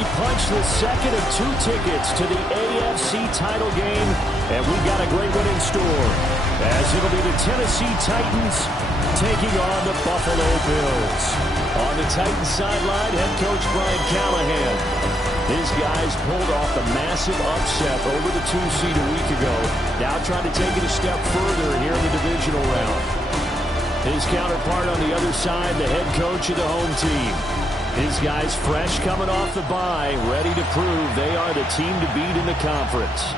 We punch the second of 2 tickets to the AFC title game, and we've got a great one in store, as it'll be the Tennessee Titans taking on the Buffalo Bills. On the Titans sideline, head coach Brian Callahan. His guys pulled off the massive upset over the 2 seed a week ago, now trying to take it a step further here in the divisional round. His counterpart on the other side, the head coach of the home team. His guys fresh coming off the bye, ready to prove they are the team to beat in the conference.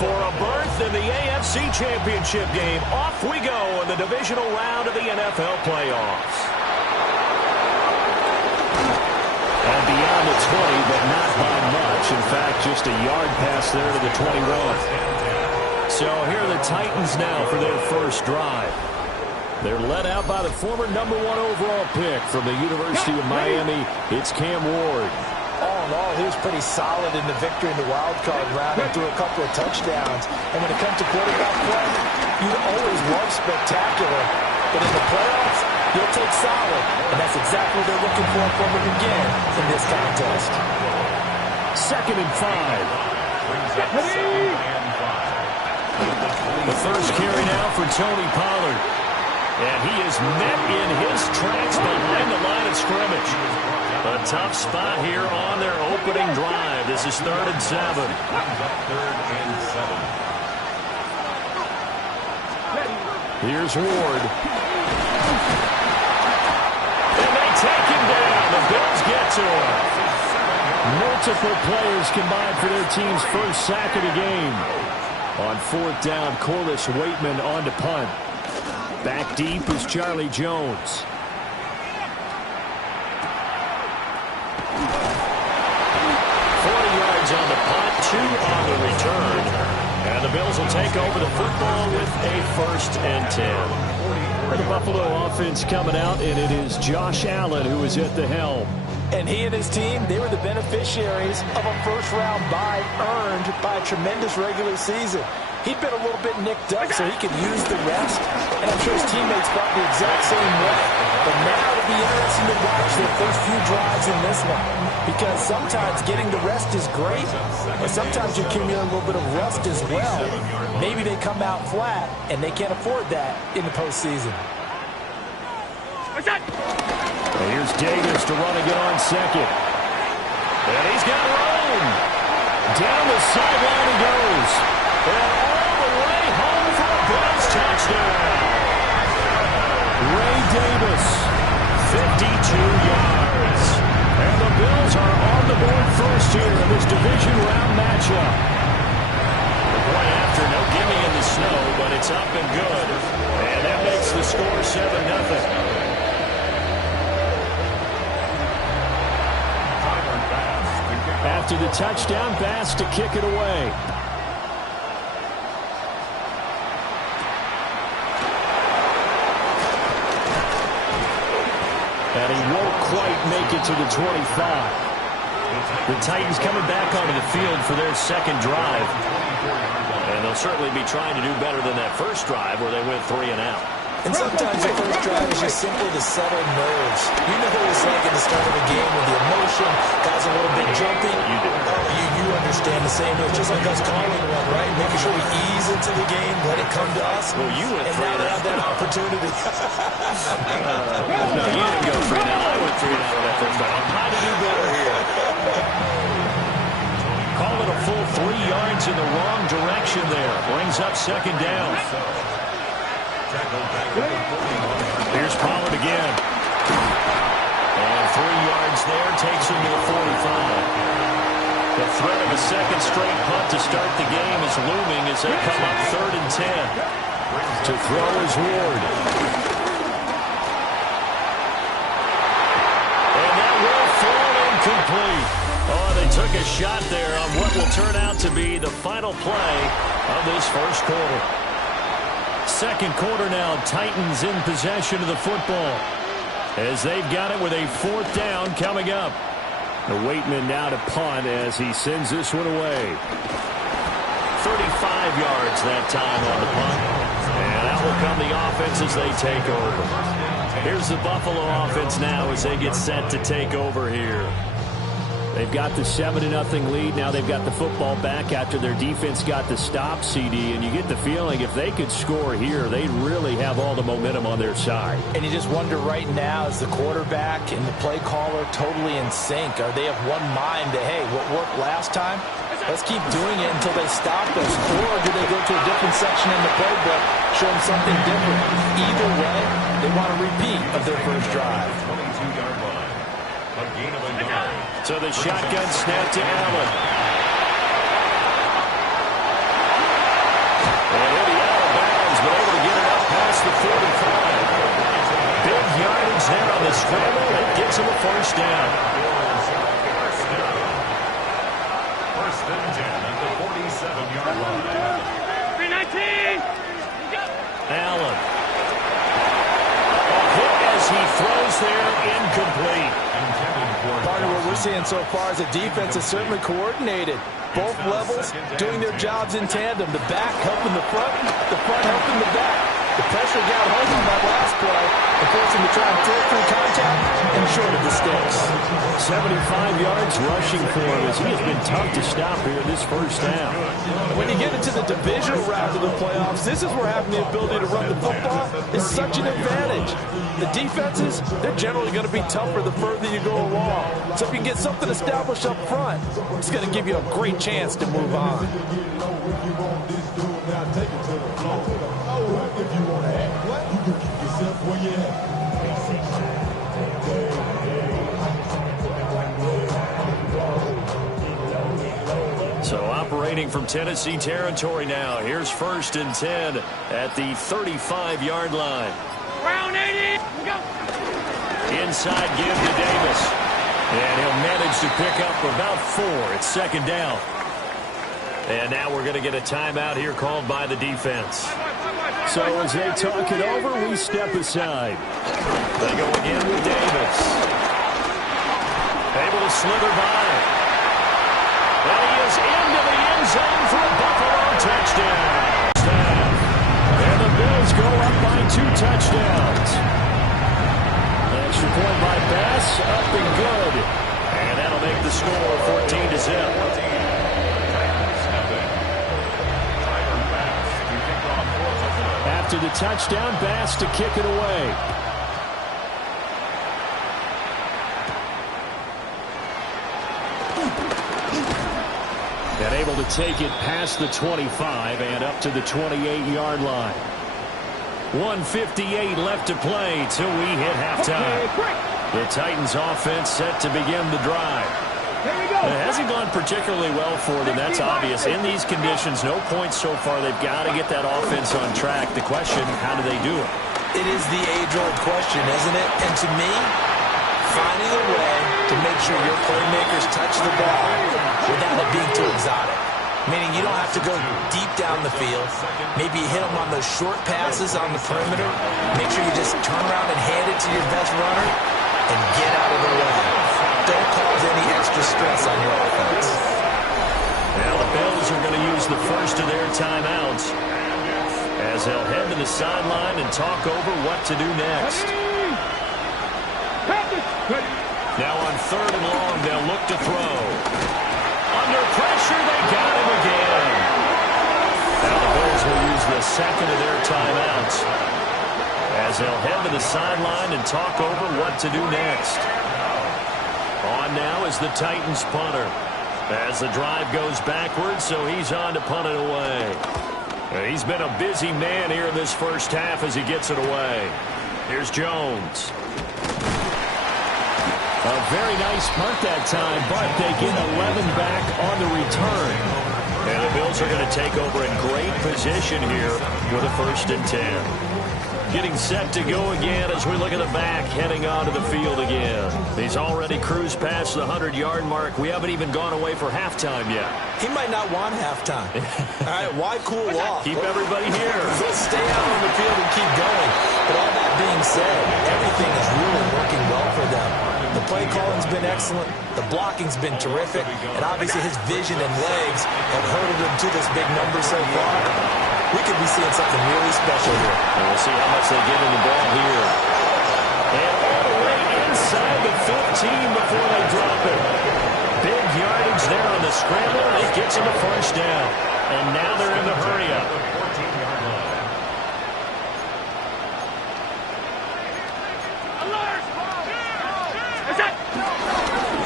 For a berth in the AFC Championship game, off we go in the divisional round of the NFL playoffs. And beyond the 20, but not by much. In fact, just a yard pass there to the 21. So here are the Titans now for their first drive. They're led out by the former #1 overall pick from the University of Miami. It's Cam Ward. All in all, he was pretty solid in the victory in the wild card round and threw a couple of touchdowns. And when it comes to quarterback play, you always love spectacular. But in the playoffs, you'll take solid. And that's exactly what they're looking for from him again in this contest. 2nd and 5. The first carry now for Tony Pollard. And he is met in his tracks behind the line of scrimmage. A tough spot here on their opening drive. This is 3rd and 7. Here's Ward. And they take him down. The Bills get to him. Multiple players combined for their team's first sack of the game. On 4th down, Corliss Waitman on to punt. Back deep is Charlie Jones. 40 yards on the punt, 2 on the return. And the Bills will take over the football with a 1st and 10. The Buffalo offense coming out, and it is Josh Allen who is at the helm. And he and his team, they were the beneficiaries of a first-round bye earned by a tremendous regular season. He'd been a little bit nicked up, so he could use the rest. And I'm sure his teammates felt the exact same way. But now it'll be interesting to watch their first few drives in this one. Because sometimes getting the rest is great, but sometimes you accumulate a little bit of rust as well. Maybe they come out flat, and they can't afford that in the postseason. And here's Davis to run again on 2nd. And he's got room. Down the sideline he goes. And all the way home for a Bills touchdown. Ray Davis, 52 yards. And the Bills are on the board first here in this division round matchup. The point after, no gimme in the snow, but it's up and good. And that makes the score 7-0. After the touchdown, Bass to kick it away. And he won't quite make it to the 25. The Titans coming back onto the field for their second drive. And they'll certainly be trying to do better than that first drive where they went 3 and out. And sometimes the first drive is just simply to settle nerves. You know what it's like at the start of a game with the emotion, guys a little bit jumpy. You do. You understand the same. It's just like us calling one, right? Making sure we ease into the game, let it come to us. Well, you went 3 and have that opportunity. No, you didn't go 3 and out. I went 3 and out on that first time. I'm trying to do better here. Call it a full 3 yards in the wrong direction there. Brings up 2nd down. Here's Pollard again. And 3 yards there takes him to the 45. The threat of a second straight punt to start the game is looming as they come up 3rd and 10. To throw is Ward. And that will fall incomplete. Oh, they took a shot there on what will turn out to be the final play of this first quarter. Second quarter now, Titans in possession of the football as they've got it with a 4th down coming up. The Waitman now to punt as he sends this one away. 35 yards that time on the punt. And out will come the offense as they take over. Here's the Buffalo offense now as they get set to take over here. They've got the 7-0 lead. Now they've got the football back after their defense got the stop, CD. And you get the feeling if they could score here, they really have all the momentum on their side. And you just wonder right now, is the quarterback and the play caller totally in sync? Are they of one mind that, hey, what worked last time? Let's keep doing it until they stop us. Or do they go to a different section in the playbook, show them something different? Either way, they want a repeat of their first drive. So the shotgun snap to Allen. And he'll be out of bounds, but able to get it up past the 45. Big yardage there on the scramble. It gets him a first down. First and 10 at the 47-yard line. 319. Allen. A hit as he throws there, incomplete. Part of what we're seeing so far is the defense is certainly coordinated. Both levels doing their jobs in tandem. The back helping the front helping the back. The pressure got home on that last play and forced him to try and throw through contact and short of the sticks. 75 yards rushing for him as he has been tough to stop here this first down. When you get into the divisional round of the playoffs, this is where having the ability to run the football is such an advantage. The defenses, they're generally going to be tougher the further you go along. So if you can get something established up front, it's going to give you a great chance to move on. So operating from Tennessee territory now. Here's first and 10 at the 35-yard line. Round 80. Go. Inside give to Davis. And he'll manage to pick up about 4. It's second down. And now we're going to get a timeout here called by the defense. So as they talk it over, we step aside. They go again with Davis. Able to slither by. And he is into the end zone for a Buffalo touchdown. And the Bills go up by 2 touchdowns. Extra point by Bass, up and good. And that'll make the score 14-0. After the touchdown, Bass to kick it away. And able to take it past the 25 and up to the 28-yard line. 1:58 left to play till we hit halftime. The Titans offense set to begin the drive. It hasn't gone particularly well for them, that's obvious. In these conditions, no points so far. They've got to get that offense on track. The question, how do they do it? It is the age-old question, isn't it? And to me, finding a way to make sure your playmakers touch the ball without it being too exotic. Meaning you don't have to go deep down the field. Maybe you hit them on those short passes on the perimeter. Make sure you just turn around and hand it to your best runner and get out of the way. Don't cause any extra stress on your offense. Now the Bills are going to use the first of their timeouts as they'll head to the sideline and talk over what to do next. Now on 3rd and long, they'll look to throw. Under pressure, they got him again. Now the Bills will use the second of their timeouts as they'll head to the sideline and talk over what to do next. On now is the Titans punter as the drive goes backwards, so he's on to punt it away. He's been a busy man here in this first half as he gets it away. Here's Jones. A very nice punt that time, but they get 11 back on the return. And the Bills are going to take over in great position here with a 1st and 10. Getting set to go again as we look at the back, heading onto the field again. He's already cruised past the 100-yard mark. We haven't even gone away for halftime yet. He might not want halftime. All right, why cool off? Keep everybody here. Let's stay out on the field and keep going. But all that being said, everything is really working well for them. The play calling's been excellent. The blocking's been terrific. And obviously his vision and legs have herded him to this big number so far. We could be seeing something really special here. And we'll see how much they give him the ball here. And all the way inside the 15 before they drop it. Big yardage there on the scrambler. It gets him a first down. And now they're in the hurry-up.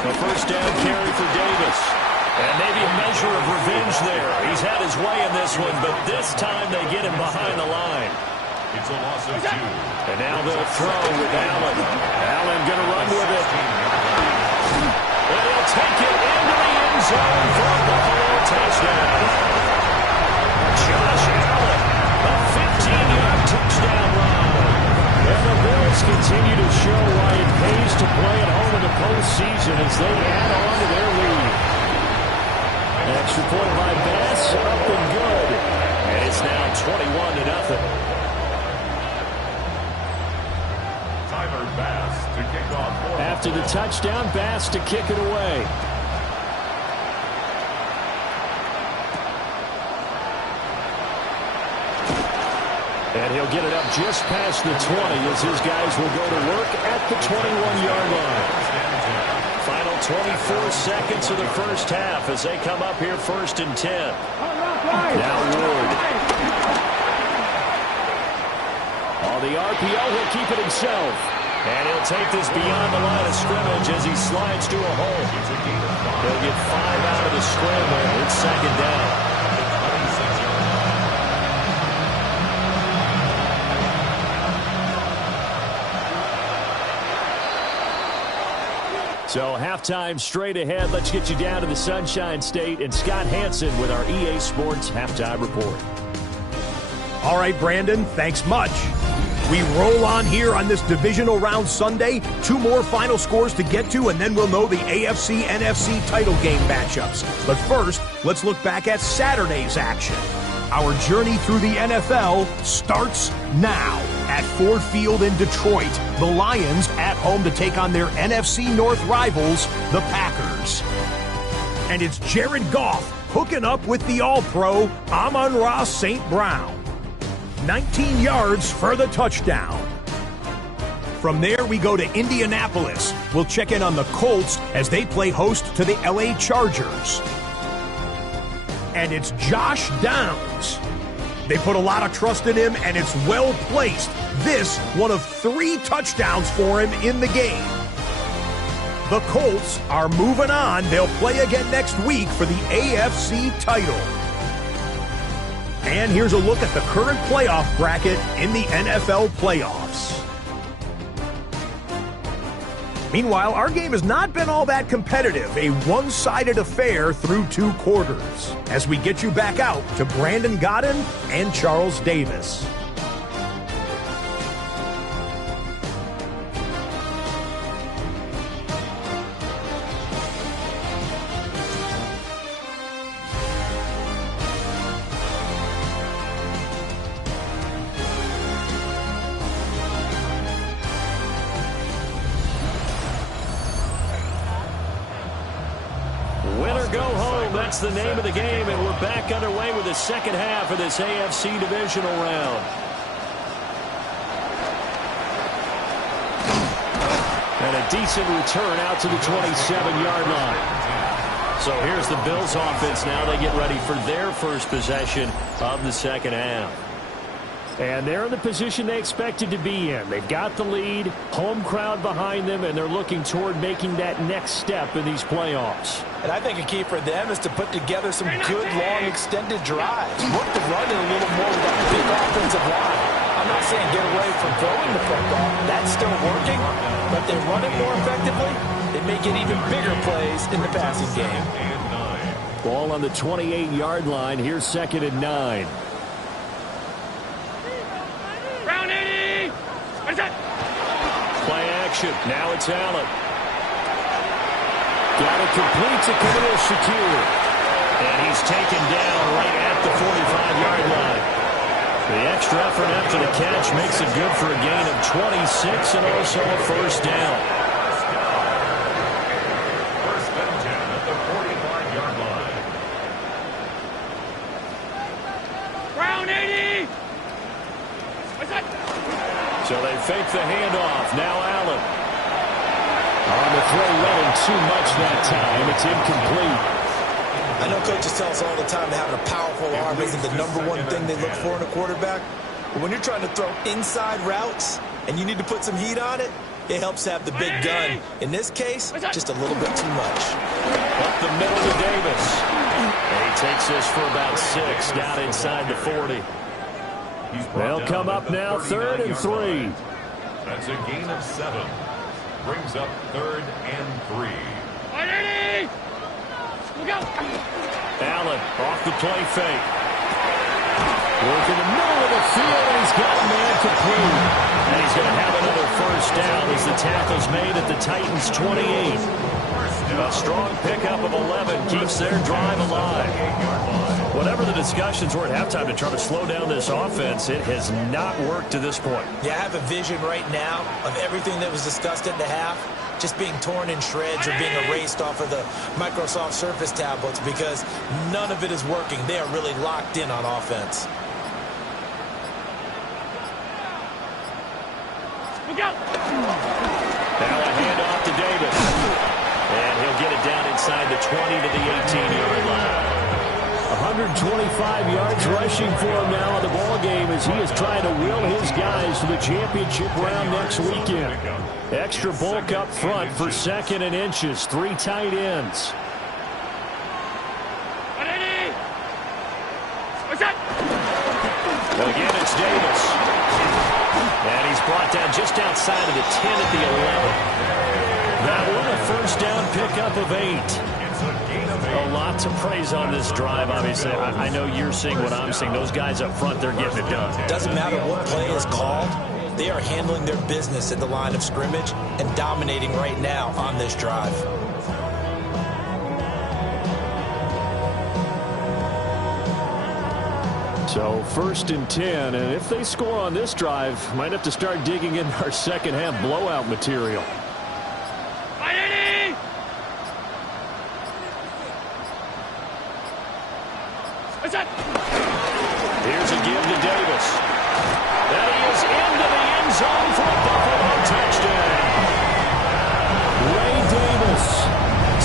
A first down carry for Davis. And maybe a measure of revenge there. He's had his way in this one, but this time they get him behind the line. It's a loss of 2. And now they'll throw with Allen. Allen going to run with it. And he'll take it into the end zone for a Buffalo touchdown. Josh Allen, a 15-yard touchdown run. And the Bills continue to show why it pays to play at home in the postseason as they add on to their lead. Extra point by Bass, up and good. And it's now 21-0. Tyler Bass to kick off. After the touchdown, Bass to kick it away. And he'll get it up just past the 20 as his guys will go to work at the 21-yard line. Final 24 seconds of the first half as they come up here 1st and 10. Now Ward. On the RPO, he'll keep it himself. And he'll take this beyond the line of scrimmage as he slides to a hole. He'll get 5 out of the scramble. It's 2nd down. So halftime straight ahead. Let's get you down to the Sunshine State and Scott Hansen with our EA Sports Halftime Report. All right, Brandon, thanks much. We roll on here on this divisional round Sunday. 2 more final scores to get to, and then we'll know the AFC-NFC title game matchups. But first, let's look back at Saturday's action. Our journey through the NFL starts now. At Ford Field in Detroit, the Lions at home to take on their NFC North rivals, the Packers. And it's Jared Goff hooking up with the All-Pro Amon-Ra St. Brown. 19 yards for the touchdown. From there, we go to Indianapolis. We'll check in on the Colts as they play host to the LA Chargers. And it's Josh Downs. They put a lot of trust in him, and it's well placed. This, one of 3 touchdowns for him in the game. The Colts are moving on. They'll play again next week for the AFC title. And here's a look at the current playoff bracket in the NFL playoffs. Meanwhile, our game has not been all that competitive, a one-sided affair through 2 quarters. As we get you back out to Brandon Godden and Charles Davis. That's the name of the game, and we're back underway with the second half of this AFC divisional round. And a decent return out to the 27-yard line. So here's the Bills offense now. They get ready for their first possession of the second half. And they're in the position they expected to be in. They've got the lead, home crowd behind them, and they're looking toward making that next step in these playoffs. And I think a key for them is to put together some good, long, extended drives. Work the run in a little more with that big offensive line. I'm not saying get away from throwing the football. That's still working. But they run it more effectively, they may get even bigger plays in the passing game. Ball on the 28-yard line. Here's 2nd and 9. Play action. Now it's Allen. Got it complete to Khalil Shakir. And he's taken down right at the 45-yard line. The extra effort after the catch makes it good for a gain of 26 and also a first down. 1st and 10 at the 45-yard line. Brown 80! So they fake the handoff. Now Allen. On the throw, running too much that time. It's incomplete. I know coaches tell us all the time that having a powerful arm isn't the #1 thing they look for in a quarterback. But when you're trying to throw inside routes and you need to put some heat on it, it helps to have the big gun. In this case, just a little bit too much. Up the middle to Davis. And he takes this for about 6 down inside the 40. They'll come up now, 3rd and 3. That's a gain of 7. Brings up 3rd and 3. Allen off the play fake. Work in the middle of the field, and he's got a man complete. And he's going to have another first down as the tackle's made at the Titans' 28. A strong pickup of 11 keeps their drive alive. Whatever the discussions were at halftime to try to slow down this offense, it has not worked to this point. Yeah, I have a vision right now of everything that was discussed at the half just being torn in shreds or being erased off of the Microsoft Surface tablets because none of it is working. They are really locked in on offense. Now a handoff to Davis. And he'll get it down inside the 20 to the 18-yard line. 125 yards rushing for him now in the ball game as he is trying to will his guys to the championship round next weekend. Extra bulk up front for 2nd and inches. 3 tight ends. Again, it's Davis. And he's brought down just outside of the 10 at the 11. That one a first down pickup of 8. A lot to praise on this drive, obviously. I know you're seeing what I'm seeing. Those guys up front, they're getting it done. Doesn't matter what play is called. They are handling their business at the line of scrimmage and dominating right now on this drive. So 1st and 10, and if they score on this drive, might have to start digging in our second half blowout material. Here's a give to Davis. That he is into the end zone for a Buffalo touchdown. Ray Davis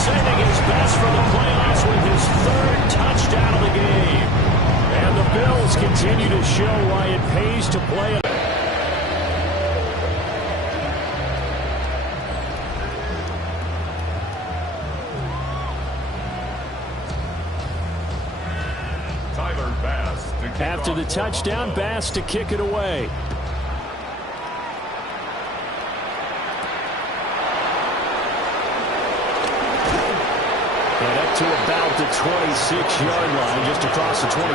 Saving his best for the playoffs with his 3rd touchdown of the game. And the Bills continue to show why it pays to play it. After the touchdown, Bass to kick it away. And up to about the 26-yard line, just across the 25.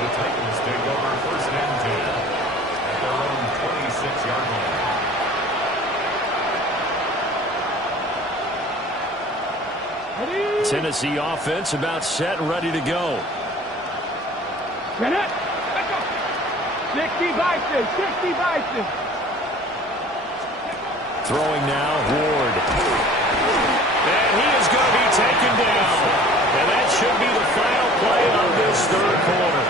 The Titans take over 1st and 10 at their own 26-yard line. Tennessee offense about set and ready to go. 60 Bison, 60 Bison. Throwing now, Ward. And he is going to be taken down. And that should be the final play of this 3rd quarter.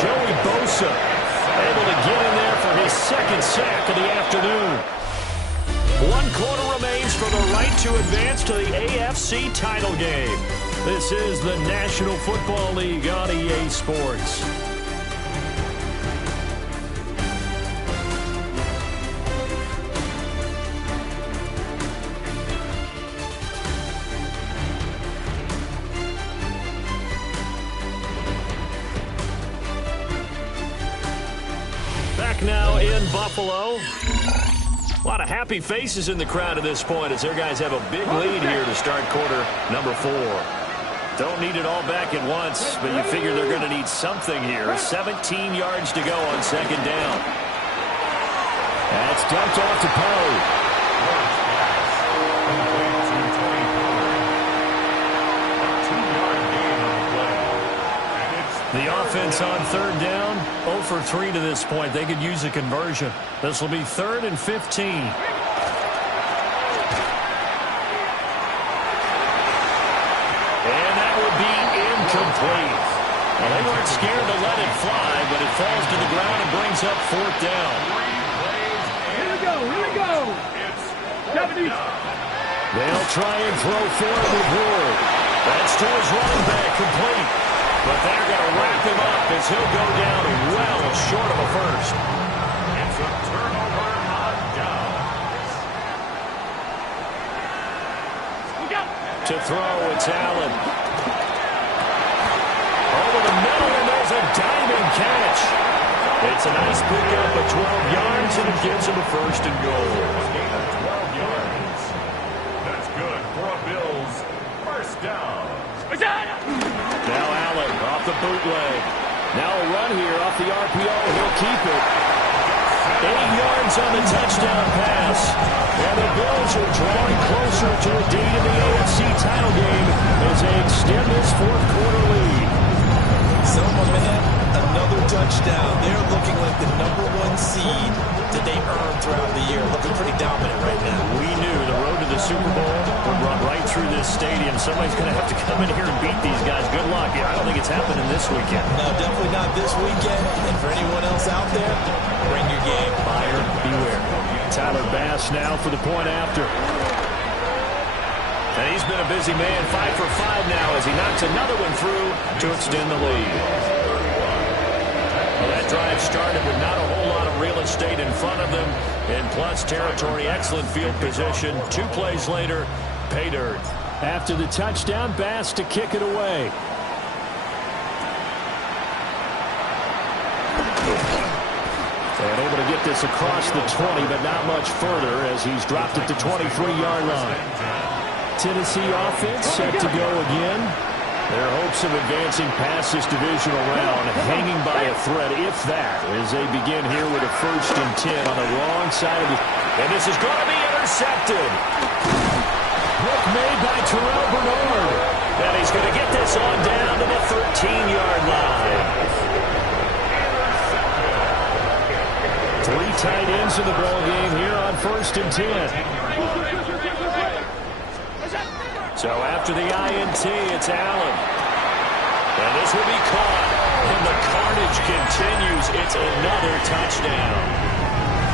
Joey Bosa able to get in there for his 2nd sack of the afternoon. 1 quarter remains for the right to advance to the AFC title game. This is the National Football League on EA Sports. Back now in Buffalo. A lot of happy faces in the crowd at this point as their guys have a big lead here to start quarter number 4. Don't need it all back at once, but you figure they're going to need something here. 17 yards to go on 2nd down. That's dumped off to Poe. The offense on 3rd down, 0 for 3 to this point. They could use a conversion. This will be 3rd and 15. And that would be incomplete. Well, they weren't scared to let it fly, but it falls to the ground and brings up fourth down. Here we go, here we go. 70. They'll try and throw for it with Ward. That's to his running back, complete. But they're going to wrap him up as he'll go down well short of a first. It's a turnover on downs. To throw, it's Allen. Over the middle, and there's a diving catch. It's a nice pickup of 12 yards, and it gives him a first and goal. 12 yards. That's good for a Bills first down. Now Allen off the bootleg. Now a run here off the RPO. He'll keep it. 8 yards on the touchdown pass. And the Bills are drawing closer to a date in the AFC title game as they extend this fourth quarter lead. Selma, man, another touchdown. They're looking like the #1 seed that they earned throughout the year. Looking pretty dominant right now. We knew the road to the Super Bowl would run right through this stadium. Somebody's going to have to come in here and beat these guys. Good luck. I don't think it's happening this weekend. No, definitely not this weekend. And for anyone else out there, bring your game. Buyer beware. Tyler Bass now for the point after. And he's been a busy man, 5 for 5 now as he knocks another one through to extend the lead. Well, that drive started with not a whole lot of real estate in front of them. In plus territory, excellent field position. 2 plays later, pay dirt. After the touchdown, Bass to kick it away. And able to get this across the 20, but not much further as he's dropped it to 23-yard line. Tennessee offense set to go again. Their hopes of advancing past this divisional round hanging by a thread, if that, as they begin here with a 1st and 10 on the wrong side of the... And this is going to be intercepted. Hook made by Terrell Bernard. And he's going to get this on down to the 13-yard line. 3 tight ends in the ball game here on 1st and 10. So after the INT, it's Allen. And this will be caught. And the carnage continues. It's another touchdown.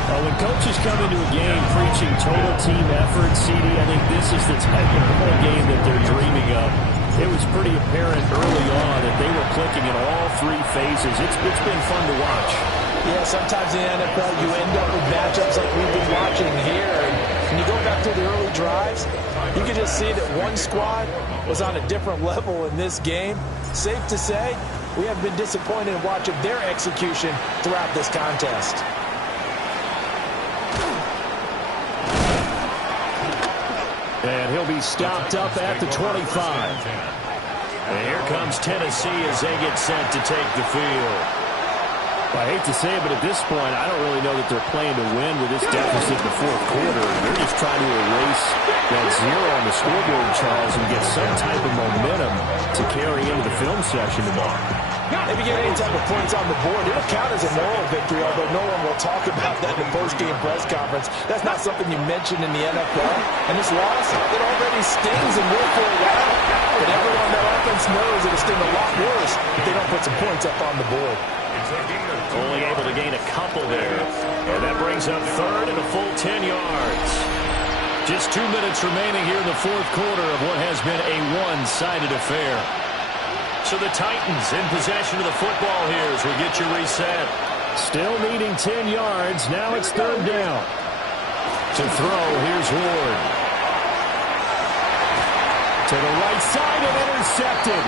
Well, when coaches come into a game preaching total team effort, CD, I think this is the type of ball game that they're dreaming of. It was pretty apparent early on that they were clicking in all 3 phases. It's been fun to watch. Yeah, sometimes in the NFL you end up with matchups like we've been watching here. And when you go back to the early drives, you can just see that one squad was on a different level in this game. Safe to say, we have been disappointed in watching their execution throughout this contest. And he'll be stopped up at the 25. And here comes Tennessee as they get set to take the field. I hate to say it, but at this point, I don't really know that they're playing to win with this deficit in the 4th quarter. They're just trying to erase that 0 on the scoreboard, Charles, and get some type of momentum to carry into the film session tomorrow. If you get any type of points on the board, it'll count as a moral victory, although no one will talk about that in the post-game press conference. That's not something you mention in the NFL. And this loss, it already stings and will for a while. But everyone on that offense knows it'll sting a lot worse if they don't put some points up on the board. Only able to gain a couple there. And that brings up 3rd and a full 10 yards. Just 2 minutes remaining here in the 4th quarter of what has been a one-sided affair. So the Titans in possession of the football here as we get you reset. Still needing 10 yards. Now it's 3rd down. To throw, here's Ward. To the right side and intercepted.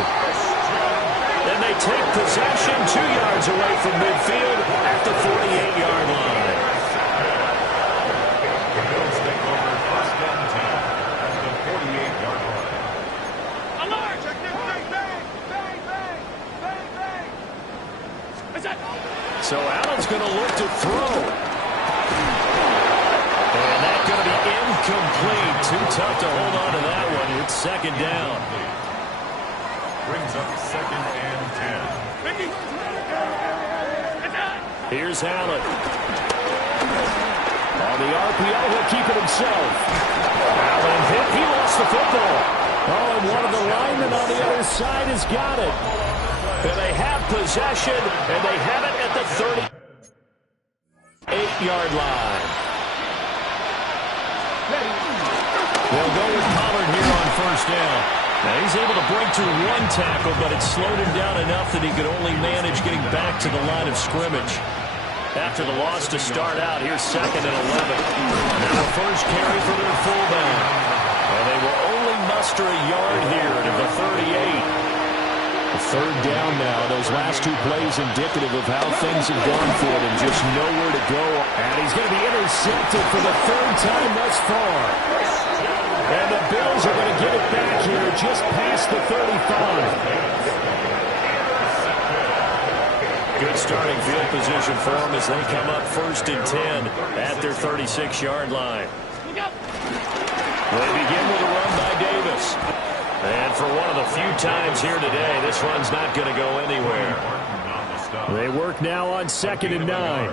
And they take possession 2 yards away from midfield at the 48-yard line. The Bills take over 1st and 10 at the 48-yard line. So Allen's going to look to throw. And that's going to be incomplete. Too tough to hold on to that one. It's 2nd down. Brings up 2nd and 10. Here's Allen. On the RPO, he'll keep it himself. Allen hit. He lost the football. Oh, and one of the linemen on the other side has got it. And they have possession, and they have it at the 38-yard line. They'll go with Pollard here on first down. Now he's able to break through one tackle, but it slowed him down enough that he could only manage getting back to the line of scrimmage. After the loss to start out, here's 2nd and 11. Now the first carry for their fullback. And they will only muster a yard here to the 38. A third down now. Those last two plays indicative of how things have gone for them. Just nowhere to go. And he's going to be intercepted for the 3rd time thus far. And the Bills are going to get it back here just past the 35. Good starting field position for them as they come up 1st and 10 at their 36-yard line. They begin with a run by Davis. And for one of the few times here today, this run's not going to go anywhere. They work now on 2nd and 9.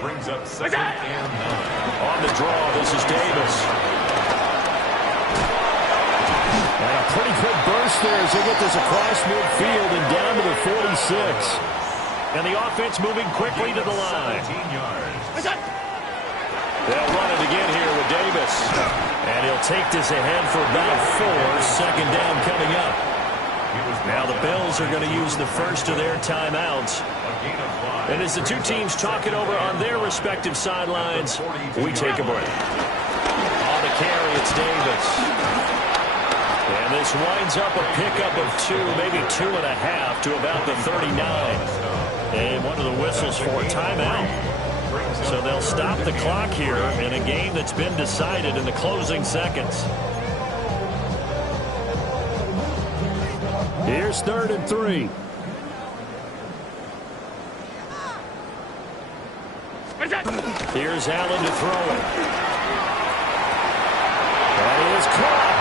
Brings up 2nd and 9. On the draw, this is Davis. And a pretty quick burst there as they get this across midfield and down to the 46. And the offense moving quickly to the line. 17 yards. They'll run it again here with Davis. And he'll take this ahead for about 4. 2nd down coming up. Now the Bills are going to use the first of their timeouts. And as the two teams talk it over on their respective sidelines, we take a break. On the carry, it's Davis. And this winds up a pickup of 2, maybe 2.5 to about the 39. And one of the whistles for a timeout. So they'll stop the clock here in a game that's been decided in the closing seconds. Here's 3rd and 3. Here's Allen to throw it. And he is caught.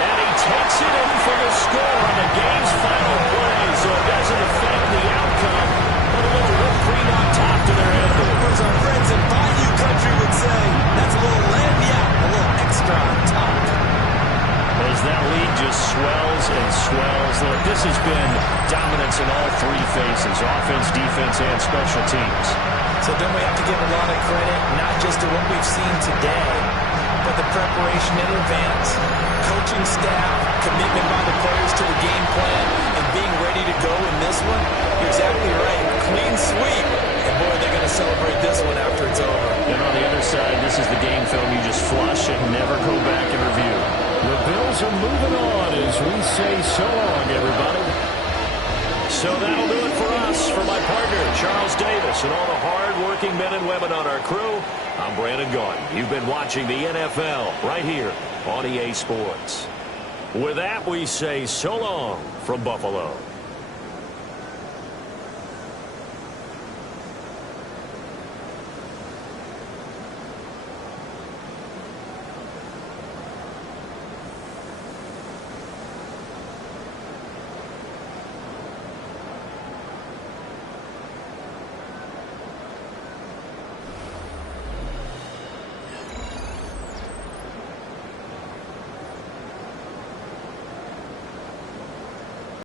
And he takes it in for the score on the game's final play. So it doesn't affect the outcome. But a little whipped cream on top to their end. As our friends in Bayou Country would say, that's a little lagniappe, a little extra on top. As that lead just swells and swells. Look, this has been dominance in all 3 phases, offense, defense, and special teams. So then we have to give a lot of credit, not just to what we've seen today, but the preparation in advance, coaching staff, commitment by the players to the game plan, and being ready to go in this one. You're exactly right. Clean sweep. And boy, they're going to celebrate this one after it's over. And on the other side, this is the game film you just flush and never go back and review. The Bills are moving on as we say so long, everybody. So that'll do it for us. For my partner, Charles Davis, and all the hard-working men and women on our crew, I'm Brandon Gaudin. You've been watching the NFL right here on EA Sports. With that, we say so long from Buffalo.